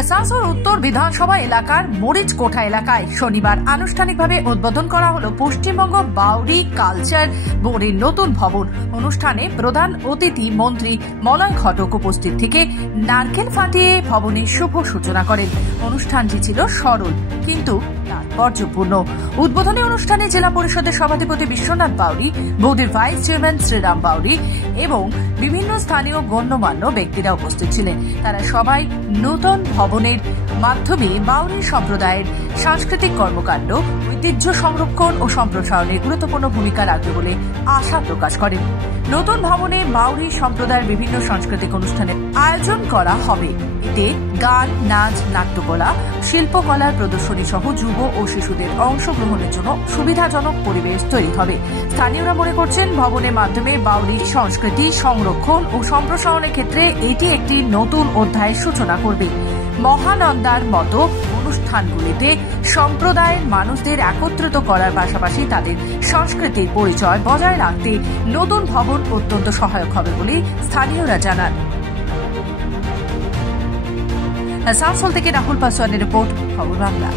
আসানসোল উত্তর বিধানসভা এলাকার মরিচকোঠা এলাকায় শনিবার আনুষ্ঠানিকভাবে উদ্বোধন করা হলো পশ্চিমবঙ্গ বাউরি কালচার বোর্ডের নতুন ভবন। অনুষ্ঠানে প্রধান অতিথি মন্ত্রী মলয় ঘটক উপস্থিত থেকে নারকেল ফাটিয়ে ভবনের শুভ সূচনা করেন। অনুষ্ঠানটি ছিল সরল কিন্তু তাৎপর্যপূর্ণ। উদ্বোধনী অনুষ্ঠানে জেলা পরিষদের সভাধিপতি বিশ্বনাথ বাউরি, বোর্ডের ভাইস চেয়ারম্যান শ্রীরাম বাউরি এবং বিভিন্ন স্থানীয় গণ্যমান্য ব্যক্তিরা উপস্থিত ছিলেন। তারা সবাই নতুন ভবনের মাধ্যমে বাউরি সম্প্রদায়ের সাংস্কৃতিক কর্মকাণ্ড, ঐতিহ্য সংরক্ষণ ও সম্প্রসারণে গুরুত্বপূর্ণ ভূমিকা রাখবে বলে আশা প্রকাশ করেন। নতুন ভবনে বাউরি সম্প্রদায়ের বিভিন্ন সাংস্কৃতিক অনুষ্ঠানের আয়োজন করা হবে। এতে গান, নাচ, নাট্যকলা, শিল্পকলার প্রদর্শনী সহ যুব ও শিশুদের অংশগ্রহণের জন্য সুবিধাজনক পরিবেশ তৈরি হবে। স্থানীয়রা মনে করছেন ভবনের মাধ্যমে বাউরি সংস্কৃতি সংরক্ষণ ও সম্প্রসারণের ক্ষেত্রে এটি একটি নতুন অধ্যায়ের সূচনা করবে। মহানন্দার মতো অনুষ্ঠানগুলিতে সম্প্রদায়ের মানুষদের একত্রিত করার পাশাপাশি তাদের সংস্কৃতির পরিচয় বজায় রাখতে নতুন ভবন অত্যন্ত সহায়ক হবে বলে স্থানীয়রা জানান। আসানসোল থেকে রাহুল পাসওয়ানের রিপোর্ট, খবর বাংলা।